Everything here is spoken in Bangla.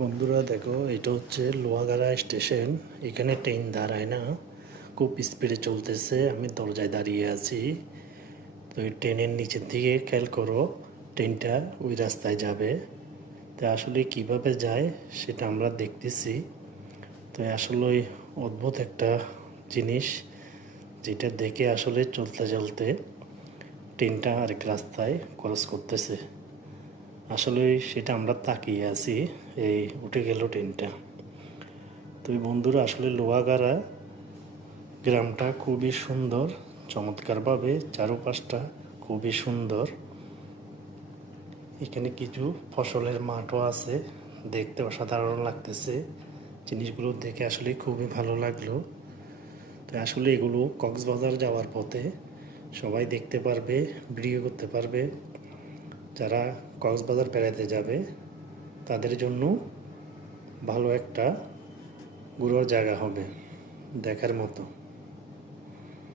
বন্ধুরা দেখো, এটা হচ্ছে লোহাগাড়া স্টেশন। এখানে ট্রেন দাঁড়ায় না, খুব স্পিডে চলতেছে। আমি দরজায় দাঁড়িয়ে আছি। তো এই ট্রেনের নিচের দিকে খেয়াল করো, ট্রেনটা ওই রাস্তায় যাবে। তো আসলে কিভাবে যায় সেটা আমরা দেখতেছি। তো আসলে অদ্ভুত একটা জিনিস, যেটা দেখে আসলে চলতে চলতে ট্রেনটা আরেক রাস্তায় ক্রস করতেছে। আসলে সেটা আমরা তাকিয়ে আছি, এই উঠে গেল ট্রেনটা। তো বন্ধুরা, আসলে লোহাগাড়া গ্রামটা খুবই সুন্দর, চমৎকারভাবে চারপাশটা খুবই সুন্দর। এখানে কিছু ফসলের মাঠও আছে, দেখতে অসাধারণ লাগতেছে। জিনিসগুলো দেখে আসলে খুবই ভালো লাগলো। তো আসলে এগুলো কক্সবাজার যাওয়ার পথে সবাই দেখতে পারবে, ভিডিও করতে পারবে। যারা কক্সবাজার বেড়াতে যাবে তাদের জন্য ভালো একটা ঘোরার জায়গা হবে, দেখার মতো।